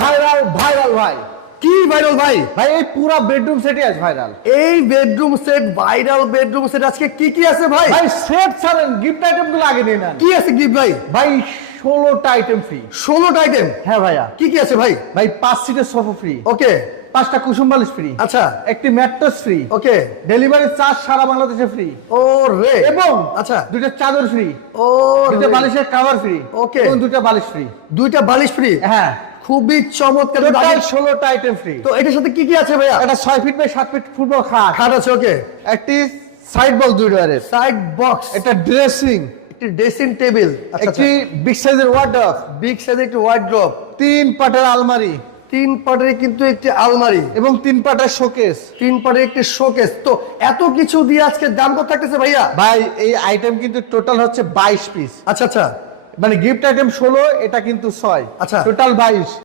Viral viral ভাই। কি viral ভাই? ভাই এই পুরো বেডরুম সেটই আজ ভাইরাল। এই bedroom set, viral bedroom set, আজকে কি কি আছে ভাই? ভাই সেট ছাড়েন, গিফট আইটেম গুলো আগে নিয়ে নেন। কি আছে গিফট ভাই? ভাই 16টা আইটেম ফ্রি। 16টা আইটেম? হ্যাঁ ভাইয়া। কি কি আছে ভাই? ভাই 5 সিটের সোফা ফ্রি, ওকে। 5টা কুসুম বালিশ ফ্রি, আচ্ছা, একটি ম্যাট্রেস ফ্রি, ওকে। ডেলিভারি চার্জ সারা বাংলাদেশে ফ্রি, ও রে। এবং আচ্ছা, 2টা চাদর ফ্রি, ও 2টা বালিশের কভার ফ্রি, ওকে। এবং 2টা বালিশ ফ্রি। 2টা বালিশ ফ্রি? হ্যাঁ, খুবই চমৎকার। টোটাল 16টা আইটেম ফ্রি। তো এটার সাথে কি কি আছে ভাইয়া? এটা 6 ফিট বাই 7 ফিট ফুটবল খাট, খাট আছে, ওকে। একটি সাইড বক্স 2 ডয়ারের, সাইড বক্স, একটা ড্রেসিং, একটি ড্রেসিং টেবিল, একটি বিগ সাইজের ওয়ার্ডরোব, বিগ সাইজের একটি ওয়ার্ডরোব, 3 পাটের আলমারি, 3 পাটের কিন্তু একটি আলমারি, এবং 3 পাটের শোকেস। 3 পাটের একটি শোকেস। তো এত কিছু দিয়ে আজকে দাম কত থাকতেছে ভাইয়া? ভাই এই আইটেম কিন্তু টোটাল হচ্ছে 22 পিস। আচ্ছা আচ্ছা, মানে গিফট আইটেম 16, এটা কিন্তু 6, আচ্ছা। টোটাল 22।